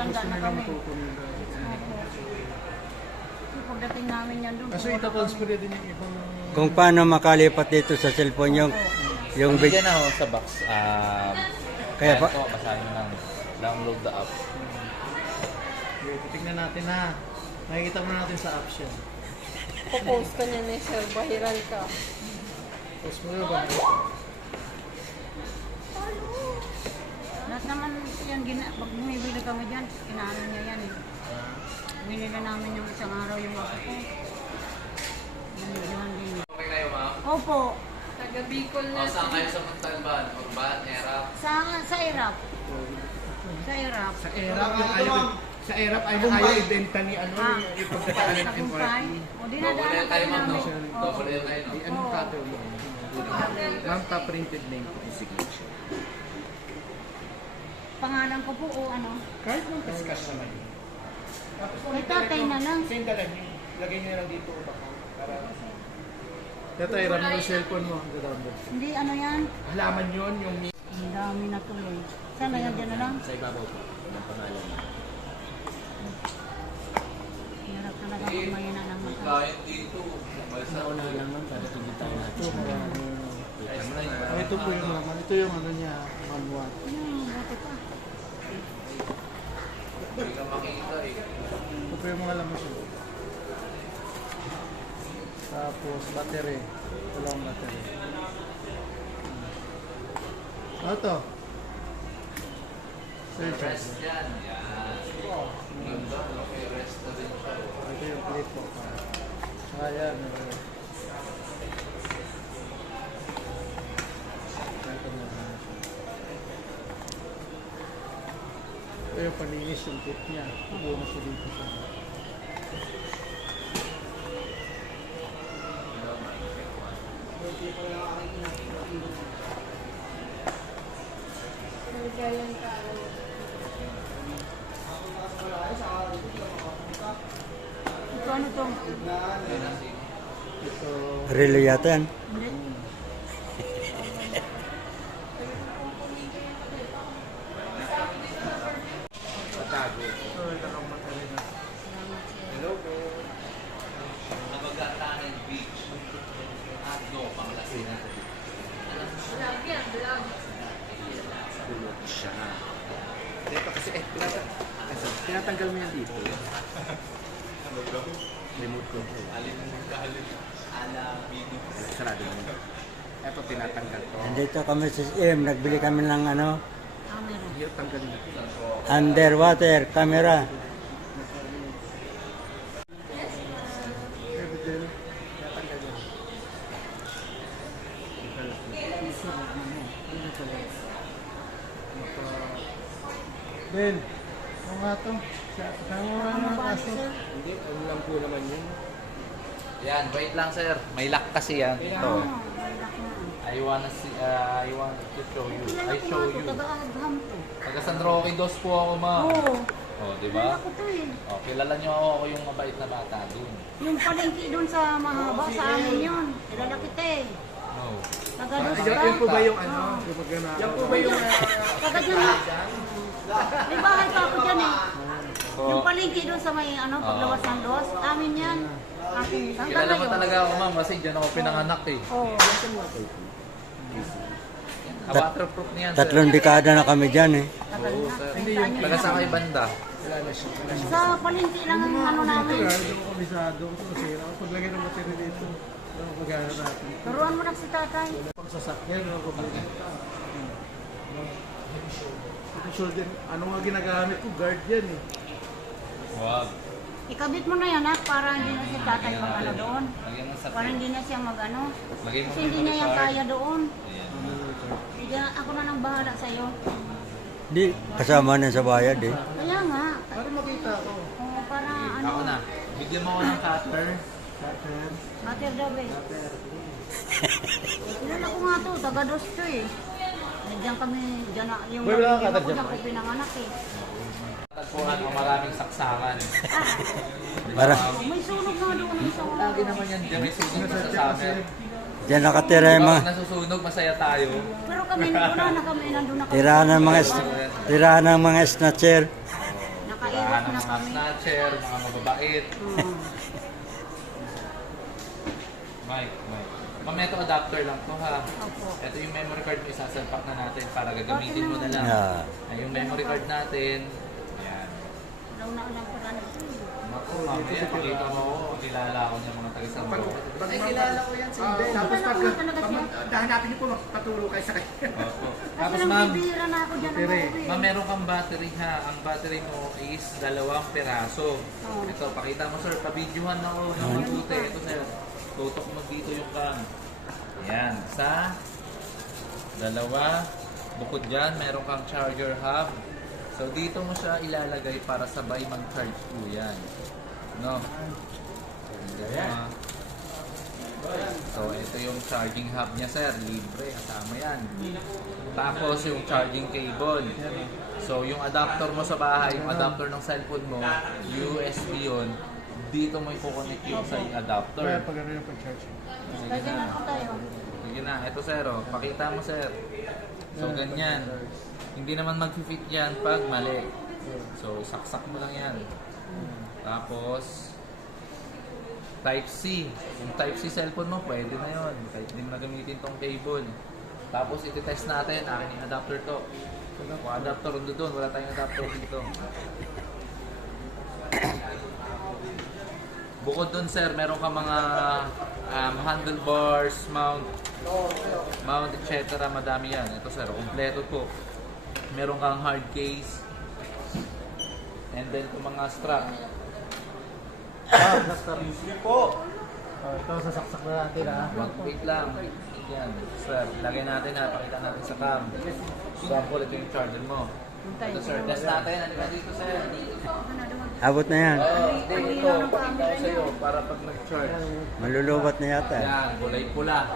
matanda na kami. matutunan. Pagdating namin yan doon. Kasi itatransfer din yung ibang... Kung paano makalipat dito sa cellphone yung Hindi dyan ako sa box. Kaya pa- ito, basahin mo lang. Download the app. Okay, tingnan natin ha. Makikita mo natin sa apps yan. Popost ka niya na sir, viral ka. Post mo yun ba? Lahat naman yan, pag bumibili kami dyan, inaano niya yan eh. Binili namin yung isang araw yung ako ko. Binigyan din. Okay kayo, ma'am? Opo, Taga Bicol na. Saan kayo sa Montalban? Urban, Erap? sa Irap. Sa Irap. Sa ERAP, yung ayaw ibenta ni ano, yung pagkakalit Sa ng Kumpay. O Double dinadala L kami kayo, ma'am, no? namin. Double L kayo, no? Anong tattoo mo? Ma'am, top printed name ko yung signature. Pangalan ko po o ano. Kahit mong kaskas naman yun. May tatay na lang. Same ka lang yun. Lagay nyo lang dito o baka. Tatay, ram mo yung cellphone mo. Hindi ano yan. Halaman yun, yung... Ang dami na tuloy. Sana yan dyan na lang. Sa ibabaw po, ng pangalan. Hirap talaga kumain na ng mata. Client dito. Nauna lang man para tulitan natin. Ito po yung laman. Ito yung ano niya, manual. Buti pa. Hindi ka makita eh. Ito po yung mga laman siya. Tapos battery. Ito lang ang battery. Ano to? Rest yan. Yan. Ganda. Okay, rest na din siya. Ito yung clip po. Saka yan. Ito yung paninis yung tip niya. Buo na siya dito sa... Naligayan ka. Ito ano to? Ito... Relo yata yan. Hindi. Patago. Ito yung takang battery na. Hello po. Nabagatanan beach. At no, Pangasinan. Vlog yan, vlog. Kulot siya. Dito kasi tinatanggal mo yan dito. Remote control. Alin ala video. Sarado mo. Ito tinatanggal to. Nandito kami sa SM, nagbili kami ng ano, Camera. Hirap tanggalin ito. underwater camera. Ben, ano nga to? Saan mo nga mga kaso? Hindi, ano lang po naman yun. Yan, wait lang sir. May lock kasi yan. Ito. Oo, malak na. I wanna to show you. I show you. Taga-agham to. Taga San Roque Dos po ako, ma'am. Oo. Oh, di Kilala ba? ko to eh. Oh, kilala niyo ako yung mabait na bata dun. Yung palengke doon sa mahaba, sa amin yun. Kilala kita eh. No. Taga-dos Yan ka. po ba yung ano? Yung magana? Yan po ba yung... Taga dyan. May bahay pa ako dyan eh. Yung palengke doon sa may ano, paglawas ng dos. Amin yan. Akin. Kilala mo talaga ako, ma'am, kasi dyan ako pinanganak eh. Oo. Waterproof niyan, sir. Tatlong dekada na kami dyan eh. Tagal na. Hindi Saan Taga yun? sa kay banda. Wala na siya. Sa palengke lang ang ano namin. Hindi ko kabisado. Masira. Paglagay ng battery dito. Ano magana natin? Turuan mo na si tatay. Pagsasakyan, ano ko ba? Ito shoulder. Ano nga ginagamit ko? Guard yan eh. Wag. Ikabit mo na yan ha, para hindi na si tatay mag ano doon. Lagyan mo sa Para hindi na siya mag ano. Lagyan mo Kasi hindi niya yan kaya doon. Ayan. Sige, ako na nang bahala sa'yo. Di, kasama na sa bayad eh. Kaya nga. Para makita ko. Oo, para ano. Ako na. Bigyan mo ako ng cutter. Cutter. Mater Dabe. Kilala ko nga to, taga-dos to eh. Diyan kami, diyan na, yung Wala ka ako dyan, diyan ko pinanganak eh. Tagpuan o maraming saksakan. Para, May sunog nga doon sa Lagi naman yan. Diyan may sunog sa summer. dyan nakatira yung mga, Pag nasusunog, masaya tayo. Pero kami nandun na kami, nandun na kami. tirahan ng mga snatcher. Nakakaiwas Tirahan ng na mga kami. snatcher, mga mababait. Hmm. Mike. Ma'am, ito adapter lang to ha. Opo. Ito yung memory card mo, isasalpak na natin para gagamitin mo na lang. Yeah. Yung memory card natin. Ayan. Ulang pa na. Naku, mamaya pakita mo, kilala ako niya mga taga-Sambo. Ay, kilala ko yan si Ben. Tapos pag dahanapin niyo po, paturo kayo sa kanya. Opo. Tapos Tapos nang ma'am, bibira na ako dyan ng uwi. ma'am, meron kang battery ha. Ang battery mo is 2 peraso. Oo. Ito, pakita mo sir, pabidyohan na ako ng mabuti. Ito sir, tutok mo dito yung cam. Yan, sa 2, bukod dyan, meron kang charger hub. So dito mo siya ilalagay para sabay mag-charge po yan. No? Ayan. So ito yung charging hub niya sir, libre, kasama yan. Tapos yung charging cable. So yung adapter mo sa bahay, yung adapter ng cellphone mo, USB yun, dito mo i-connect yung sa adapter. Pag ano yung pag-charge. Pwede na po tayo. Sige na, ito sir, oh. Pakita mo sir. So ganyan. Hindi naman mag-fit yan pag mali. So saksak mo lang yan. Tapos Type-C. Yung Type-C cellphone mo, pwede na yun. Kahit hindi mo na gamitin tong cable. Tapos iti-test natin, akin yung adapter to. Kung adapter doon, wala tayong adapter dito. Bukod doon sir, meron ka mga handlebars, mount, etc. Madami yan. Ito sir, kompleto po. Meron kang hard case. And then kung mga strap. Ito, sasaksak na natin ha. Wait lang. Yan. Sir, lagay natin ha. Pakita natin sa cam. Sample, ito yung charger mo. Ito sir, test natin. Ano ba dito sir? Abot na yan. Dito, pakita ko sa'yo para pag nag-charge. Malulubat na yata. Yan, kulay pula.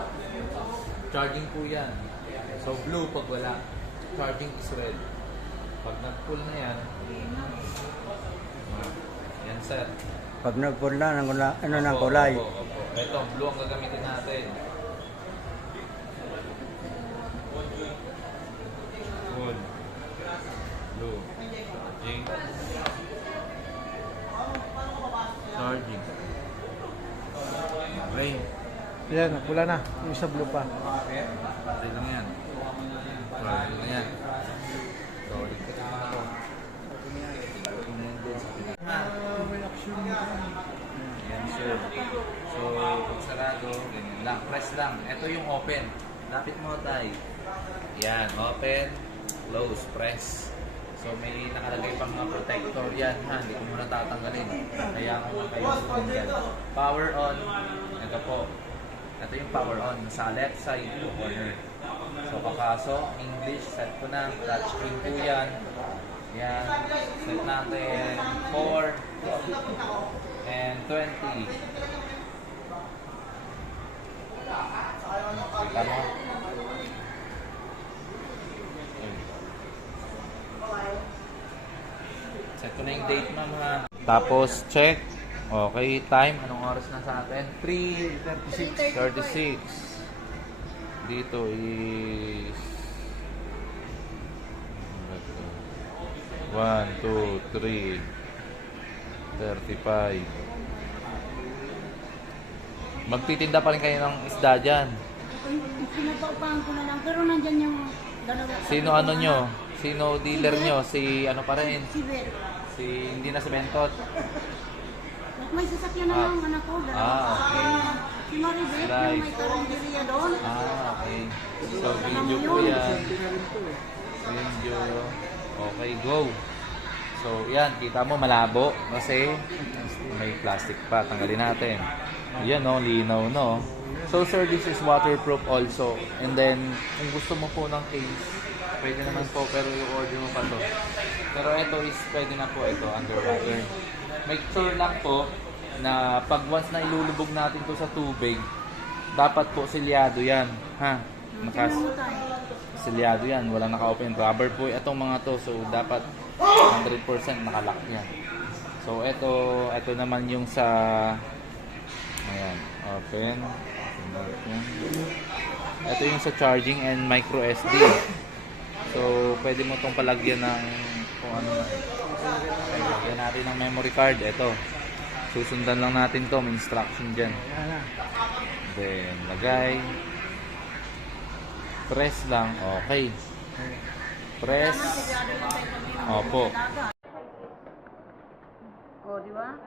Charging po yan. So blue pag wala. Charging is red. Pag nag-pull na yan, yan sir. Pag nagpula, ano ng kulay. Opo. Ito, blue ang gagamitin natin. Full. Blue. Charging. Okay. Yan, pula na. Yung sa blue pa. Okay lang yan. Charging na yan. So, ulit ka na ito. Yan sir. So, pag sarado, ganyan lang. Press lang. Ito yung open. Lapit mo tayo. Yan, open, close, press. So, may nakalagay pang mga protector yan. Ha, hindi ko muna tatanggalin. Kaya ko na kayo yan. Power on. Ito po. Ito yung power on. Sa left side po, corner. So, kakasok, English, set ko na. Touchscreen po yan. Yan. Set natin 4 and 20. Tama? Set ko na yung date ma'am ha. Tapos check. Okay, time. Anong oras na sa atin? 3:36. Dito is 1, 2, 3 35. Magtitinda pa rin kayo ng isda dyan. Pinapaupahan ko na lang. Pero nandyan yung dalawa. Sino ano nyo? Sino dealer nyo? Si ano pa rin? Si Beth. Si hindi na si Bentot. May sasakyan na lang anak ko. Dalawa. Okay. Si Maribeth, yung may karinderya doon. Okay. So video po yan. Video. Okay, go. So yan, kita mo malabo kasi may plastic pa. Tanggalin natin. Yan no, linaw no. So sir, this is waterproof also. And then, kung gusto mo po ng case, pwede naman po, pero yung order mo pa to. Pero ito is, pwede na po ito, underwater. Make sure lang po na pag once na ilulubog natin to sa tubig, dapat po silyado yan. Ha? Silyado yan, walang naka-open. Rubber po itong mga to, so dapat 100% nakalock yan. So ito naman yung sa, ayan, open. Ito yung sa charging and micro SD. So pwede mo tong palagyan ng kung ano na. natin ng memory card. Ito. Susundan lang natin to. May instruction dyan. Ayan na. Then, lagay. Press lang. Okay. Press. Opo. Oh, di ba?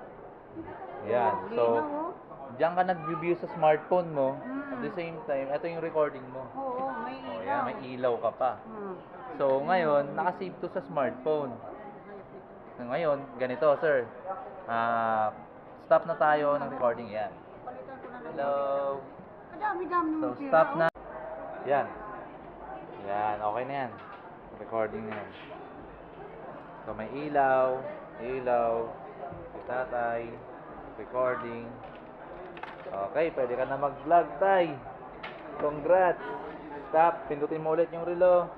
Ayan. So, Linaw, oh. diyan ka nag-view sa smartphone mo. At the same time, ito yung recording mo. Oo, may O, ilaw. yan. May ilaw ka pa. So, ngayon, nakasave to sa smartphone. So, ngayon, ganito, sir. Stop na tayo ng recording. Yan. Palitan ko na lang. Hello. Kadami-dami So, mo pera, stop oh. na. Yan. Yan. Okay na yan. Recording na yan. So, may ilaw. Ilaw. Si tatay. Recording. Okay, pwede ka na mag-vlog, tay. Congrats. Stop. Pindutin mo ulit yung relo.